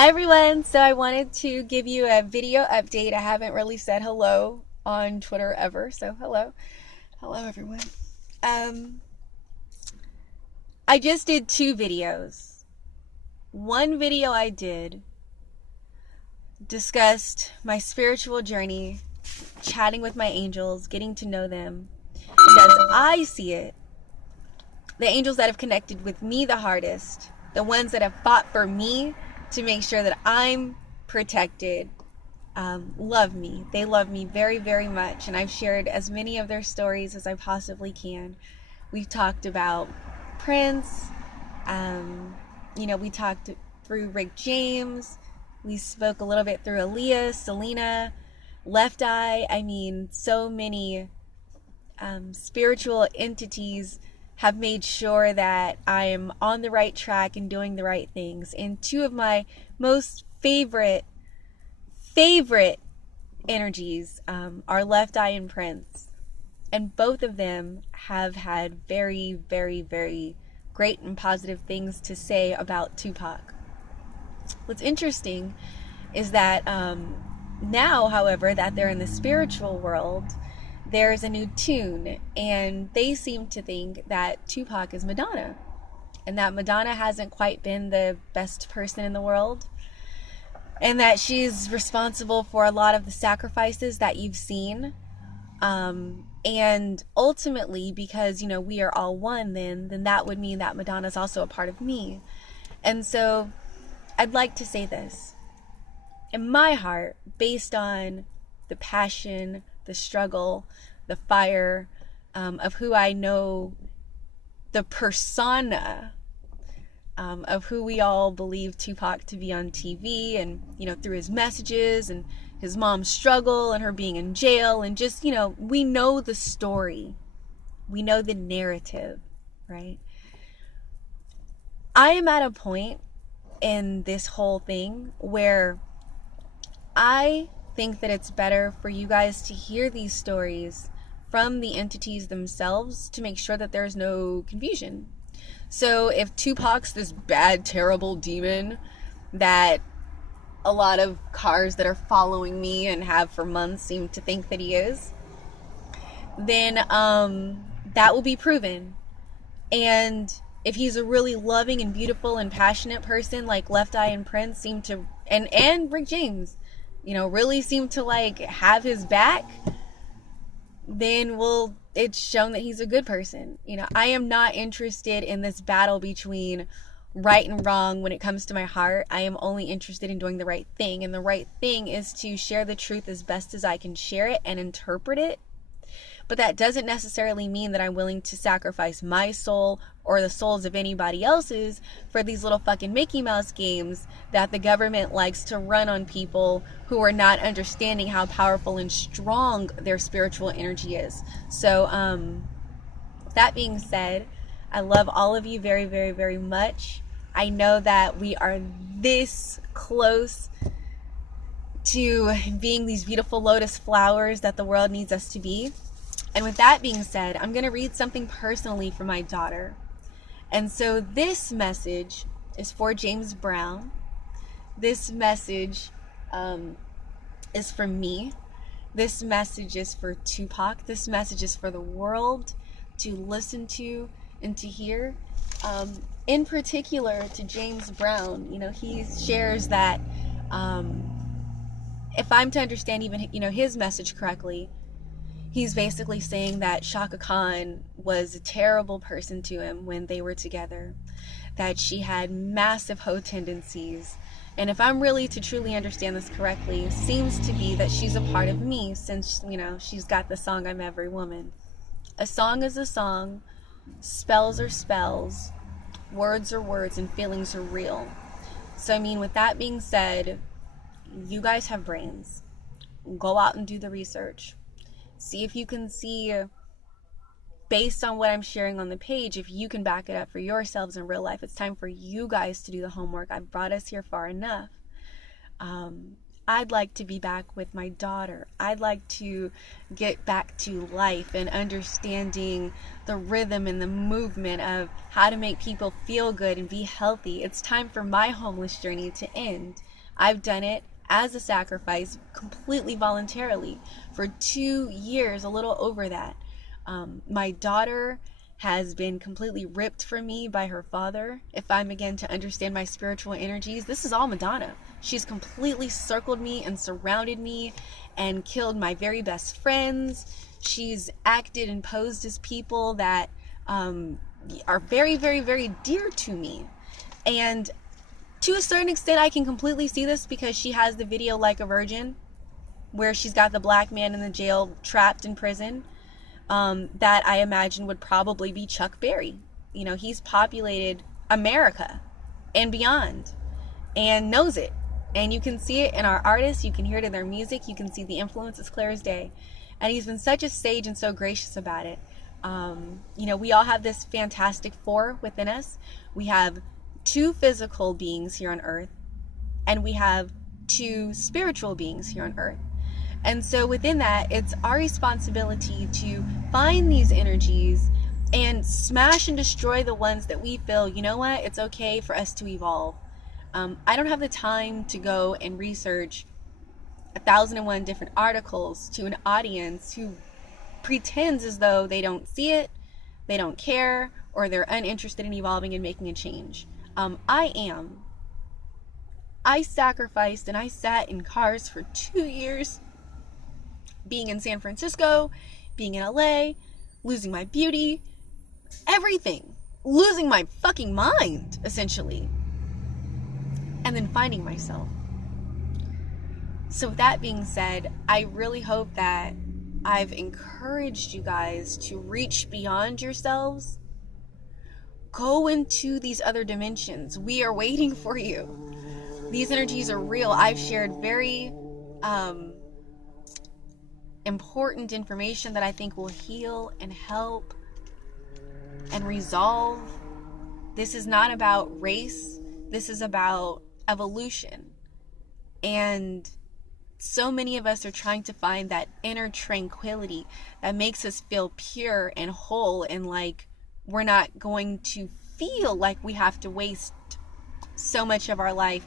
Hi everyone, so I wanted to give you a video update. I haven't really said hello on Twitter ever, so hello everyone. Um, I just did two videos. One video I did discussed my spiritual journey, chatting with my angels, getting to know them, and as I see it, the angels that have connected with me the hardest, the ones that have fought for me to make sure that I'm protected, love me. They love me very, very much, and I've shared as many of their stories as I possibly can. We've talked about Prince, we talked through Rick James, we spoke a little bit through Aaliyah, Selena, Left Eye. I mean, so many spiritual entities have made sure that I am on the right track and doing the right things. And two of my most favorite energies are Left Eye and Prince. And both of them have had very, very, very great and positive things to say about Tupac. What's interesting is that now, however, that they're in the spiritual world, there's a new tune, and they seem to think that Tupac is Madonna, and that Madonna hasn't quite been the best person in the world, and that she's responsible for a lot of the sacrifices that you've seen. And ultimately, because, we are all one, then that would mean that Madonna's also a part of me. And so I'd like to say this. In my heart, based on the passion, the struggle, the fire of who I know, the persona of who we all believe Tupac to be on TV, and through his messages and his mom's struggle and her being in jail, and just we know the story, we know the narrative, right? I am at a point in this whole thing where I think that it's better for you guys to hear these stories from the entities themselves to make sure that there's no confusion. So if Tupac's this bad, terrible demon that a lot of cars that are following me and have for months seem to think that he is, then that will be proven. And if he's a really loving and beautiful and passionate person like Left Eye and Prince seem to, and Rick James, really seem to have his back, then it's shown that he's a good person. I am not interested in this battle between right and wrong when it comes to my heart. I am only interested in doing the right thing, and the right thing is to share the truth as best as I can share it and interpret it. But that doesn't necessarily mean that I'm willing to sacrifice my soul or the souls of anybody else's for these little fucking Mickey Mouse games that the government likes to run on people who are not understanding how powerful and strong their spiritual energy is. So, that being said, I love all of you very, very, very much. I know that we are this close to being these beautiful lotus flowers that the world needs us to be. And with that being said, I'm going to read something personally for my daughter. And so this message is for James Brown. This message is for me. This message is for Tupac. This message is for the world to listen to and to hear. In particular to James Brown, he shares that if I'm to understand even, his message correctly, he's basically saying that Shaka Khan was a terrible person to him when they were together, that she had massive hoe tendencies. And if I'm really to truly understand this correctly, it seems to be that she's a part of me, since, she's got the song I'm Every Woman. A song is a song, spells are spells, words are words, and feelings are real. So, with that being said, you guys have brains. Go out and do the research. See if you can see, based on what I'm sharing on the page, if you can back it up for yourselves in real life. It's time for you guys to do the homework. I've brought us here far enough. I'd like to be back with my daughter. I'd like to get back to life and understanding the rhythm and the movement of how to make people feel good and be healthy. It's time for my homeless journey to end. I've done it as a sacrifice, completely voluntarily, for 2 years, a little over that. My daughter has been completely ripped from me by her father. If I'm again to understand my spiritual energies, this is all Madonna. She's completely circled me and surrounded me and killed my very best friends. She's acted and posed as people that are very, very, very dear to me. And to a certain extent, I can completely see this because she has the video Like a Virgin, where she's got the black man in the jail, trapped in prison. That I imagine would probably be Chuck Berry. You know, he's populated America and beyond and knows it. And you can see it in our artists, you can hear it in their music, you can see the influence as clear as day. And he's been such a sage and so gracious about it. You know, we all have this fantastic four within us. We have 2 physical beings here on earth, and we have 2 spiritual beings here on earth. And so within that, it's our responsibility to find these energies and smash and destroy the ones that we feel, you know what, it's okay for us to evolve. I don't have the time to go and research 1,001 different articles to an audience who pretends as though they don't see it, they don't care, or they're uninterested in evolving and making a change. I am. I sacrificed and I sat in cars for 2 years, being in San Francisco, being in LA, losing my beauty, everything, losing my fucking mind, essentially, and then finding myself. So with that being said, I really hope that I've encouraged you guys to reach beyond yourselves. Go into these other dimensions. We are waiting for you. These energies are real. I've shared very important information that I think will heal and help and resolve. This is not about race. This is about evolution. And so many of us are trying to find that inner tranquility that makes us feel pure and whole, and like we're not going to feel like we have to waste so much of our life,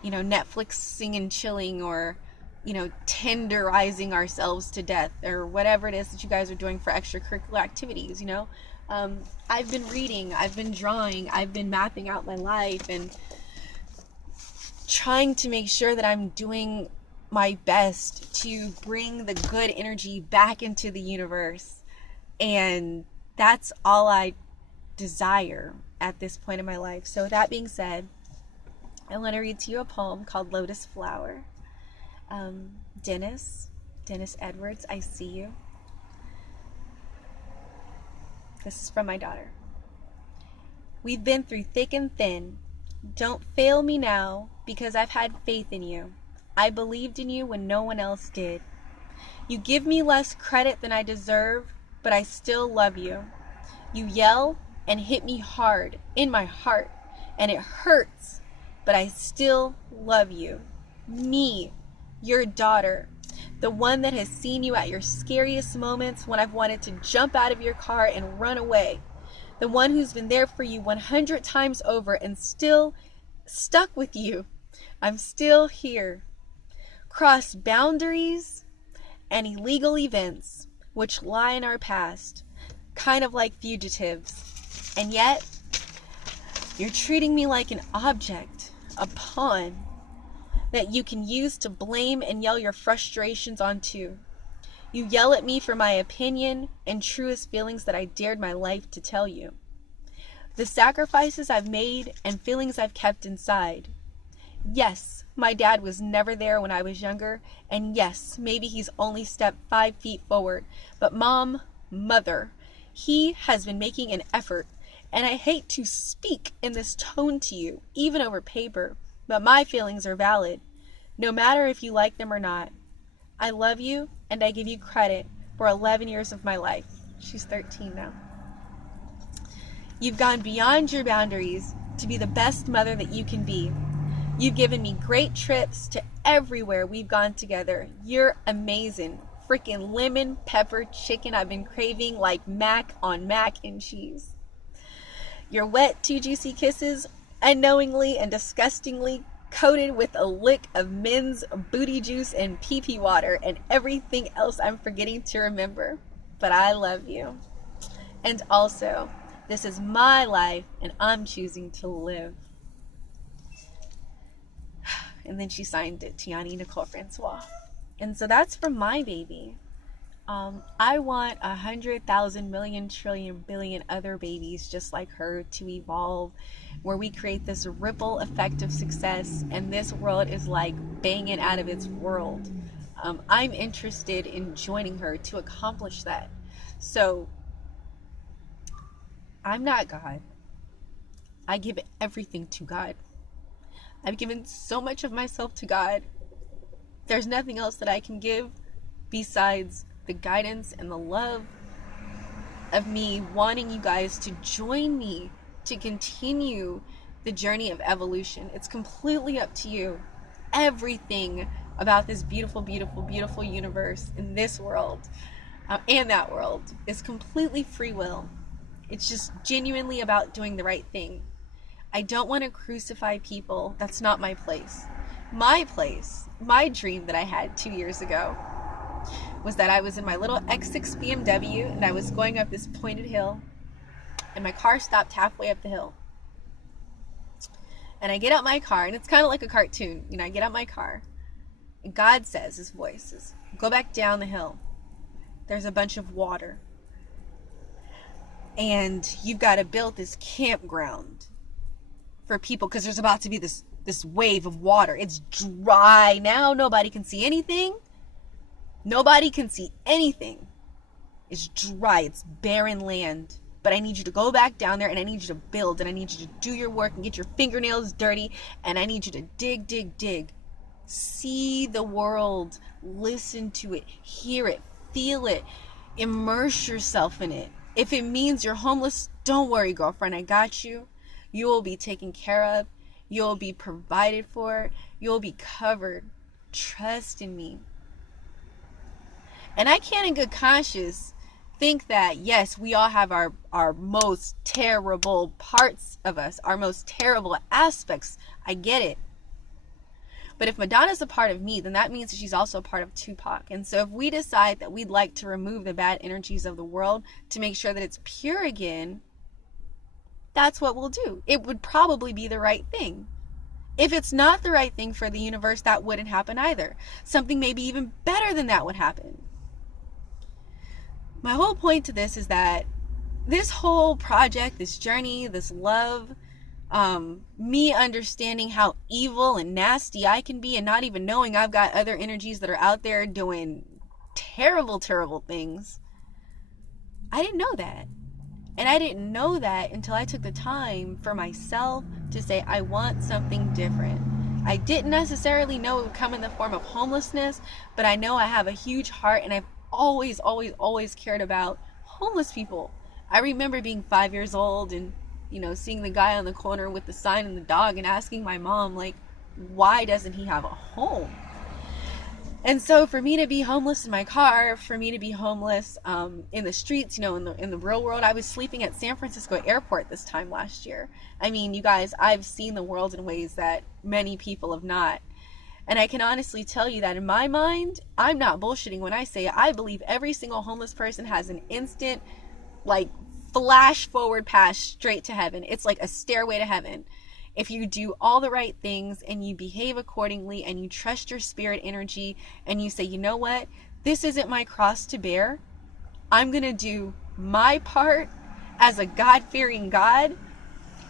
you know, Netflixing and chilling, or, you know, tenderizing ourselves to death, or whatever it is that you guys are doing for extracurricular activities, you know. I've been reading, I've been drawing, I've been mapping out my life and trying to make sure that I'm doing my best to bring the good energy back into the universe. And that's all I desire at this point in my life. So with that being said, I want to read to you a poem called Lotus Flower. Dennis Edwards, I see you. This is from my daughter. We've been through thick and thin. Don't fail me now, because I've had faith in you. I believed in you when no one else did. You give me less credit than I deserve, but I still love you. You yell and hit me hard in my heart, and it hurts, but I still love you. Me, your daughter, the one that has seen you at your scariest moments when I've wanted to jump out of your car and run away. The one who's been there for you 100 times over and still stuck with you. I'm still here. Cross boundaries and illegal events which lie in our past, kind of like fugitives. And yet, you're treating me like an object, a pawn, that you can use to blame and yell your frustrations onto. You yell at me for my opinion and truest feelings that I dared my life to tell you. The sacrifices I've made and feelings I've kept inside. Yes, my dad was never there when I was younger, and yes, maybe he's only stepped 5 feet forward, but mother, he has been making an effort, and I hate to speak in this tone to you, even over paper, but my feelings are valid, no matter if you like them or not. I love you, and I give you credit for 11 years of my life. She's 13 now. You've gone beyond your boundaries to be the best mother that you can be. You've given me great trips to everywhere we've gone together. You're amazing. Freaking lemon pepper chicken I've been craving like mac on mac and cheese. Your wet, too juicy kisses, unknowingly and disgustingly coated with a lick of men's booty juice and pee-pee water and everything else I'm forgetting to remember. But I love you. And also, this is my life and I'm choosing to live. And then she signed it, Tiani Nicole Francois. And so that's for my baby. I want 100,000 million trillion billion other babies just like her to evolve, where we create this ripple effect of success and this world is like banging out of its world. I'm interested in joining her to accomplish that. So I'm not God. I give everything to God. I've given so much of myself to God. There's nothing else that I can give besides the guidance and the love of me wanting you guys to join me to continue the journey of evolution. It's completely up to you. Everything about this beautiful, beautiful, beautiful universe in this world and that world is completely free will. It's just genuinely about doing the right thing. I don't want to crucify people. That's not my place. My place, my dream that I had 2 years ago was that I was in my little X6 BMW and I was going up this pointed hill and my car stopped halfway up the hill. And I get out my car, and it's kind of like a cartoon. You know, I get out my car and God says, his voice says, go back down the hill. There's a bunch of water. And you've got to build this campground for people because there's about to be this wave of water. It's dry now. Nobody can see anything. Nobody can see anything. It's dry. It's barren land. But I need you to go back down there and I need you to build and I need you to do your work and get your fingernails dirty and I need you to dig, dig, dig. See the world. Listen to it. Hear it. Feel it. Immerse yourself in it. If it means you're homeless, don't worry, girlfriend. I got you. You will be taken care of. You'll be provided for. You'll be covered. Trust in me. And I can't in good conscience think that, yes, we all have our most terrible parts of us, our most terrible aspects. I get it. But if Madonna's a part of me, then that means that she's also a part of Tupac. And so if we decide that we'd like to remove the bad energies of the world to make sure that it's pure again, that's what we'll do. It would probably be the right thing. If it's not the right thing for the universe, that wouldn't happen either. Something maybe even better than that would happen. My whole point to this is that this whole project, this journey, this love, me understanding how evil and nasty I can be and not even knowing I've got other energies that are out there doing terrible, terrible things. I didn't know that. And I didn't know that until I took the time for myself to say, I want something different. I didn't necessarily know it would come in the form of homelessness, but I know I have a huge heart and I've always, always, always cared about homeless people. I remember being 5 years old and, you know, seeing the guy on the corner with the sign and the dog and asking my mom, like, why doesn't he have a home? And so for me to be homeless in my car, for me to be homeless in the streets, you know, in the real world, I was sleeping at San Francisco airport this time last year. I mean, you guys, I've seen the world in ways that many people have not. And I can honestly tell you that in my mind, I'm not bullshitting when I say I believe every single homeless person has an instant, like, flash forward pass straight to heaven. It's like a stairway to heaven. If you do all the right things and you behave accordingly and you trust your spirit energy and you say, you know what, this isn't my cross to bear. I'm going to do my part as a God-fearing God.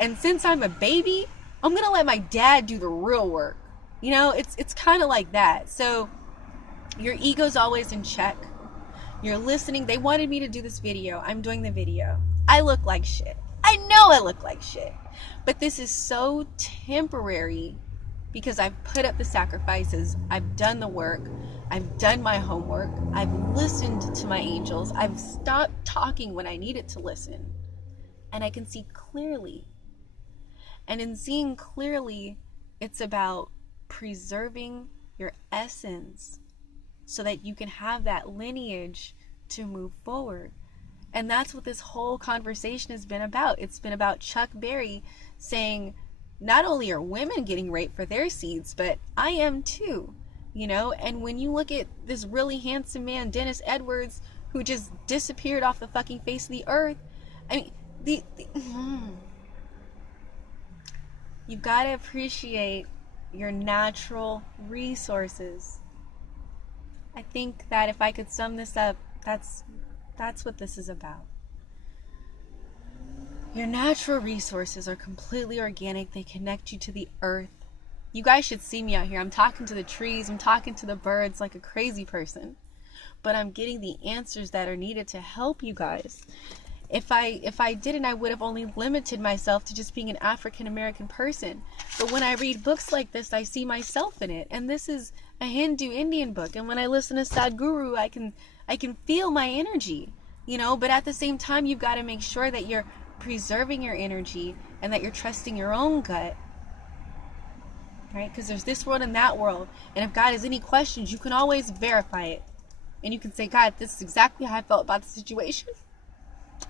And since I'm a baby, I'm going to let my dad do the real work. You know, it's kind of like that. So your ego's always in check. You're listening. They wanted me to do this video. I'm doing the video. I look like shit. I know I look like shit. But this is so temporary because I've put up the sacrifices. I've done the work. I've done my homework. I've listened to my angels. I've stopped talking when I needed to listen. And I can see clearly. And in seeing clearly, it's about preserving your essence so that you can have that lineage to move forward. And that's what this whole conversation has been about. It's been about Chuck Berry saying, not only are women getting raped for their seeds, but I am too, you know? And when you look at this really handsome man, Dennis Edwards, who just disappeared off the fucking face of the earth, I mean, you've got to appreciate your natural resources. I think that if I could sum this up, that's what this is about. Your natural resources are completely organic. They connect you to the earth. You guys should see me out here. I'm talking to the trees. I'm talking to the birds like a crazy person. But I'm getting the answers that are needed to help you guys. If I didn't, I would have only limited myself to just being an African American person. But when I read books like this, I see myself in it. And this is a Hindu Indian book. And when I listen to Sadhguru, I can feel my energy, you know. But at the same time, you've got to make sure that you're preserving your energy and that you're trusting your own gut, right? Because there's this world and that world. And if God has any questions, you can always verify it. And you can say, God, this is exactly how I felt about the situation.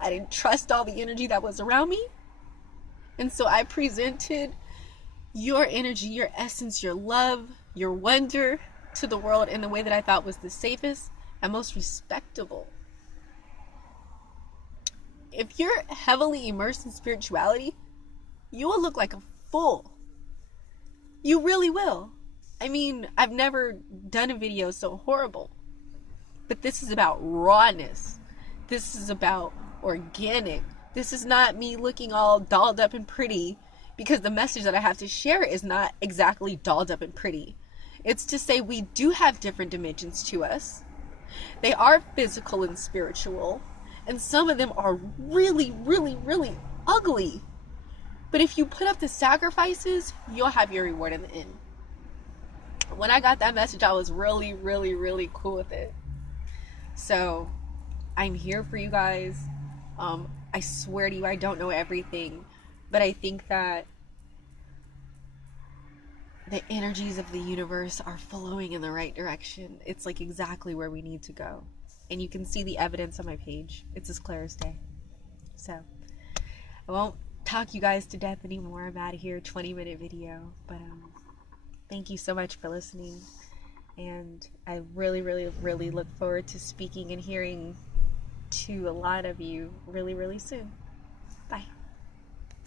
I didn't trust all the energy that was around me. And so I presented your energy, your essence, your love, your wonder to the world in the way that I thought was the safest and most respectable. If you're heavily immersed in spirituality, you will look like a fool. You really will. I mean, I've never done a video so horrible. But this is about rawness. This is about organic. This is not me looking all dolled up and pretty, because the message that I have to share is not exactly dolled up and pretty. It's to say we do have different dimensions to us. They are physical and spiritual, and some of them are really, really, really ugly. But if you put up the sacrifices, you'll have your reward in the end. When I got that message, I was really, really, really cool with it. So I'm here for you guys. I swear to you, I don't know everything, but I think that the energies of the universe are flowing in the right direction. It's like exactly where we need to go. And you can see the evidence on my page. It's as clear as day. So I won't talk you guys to death anymore. I'm out of here. 20-minute video. But thank you so much for listening. And I really, really, really look forward to speaking and hearing to a lot of you really, really soon.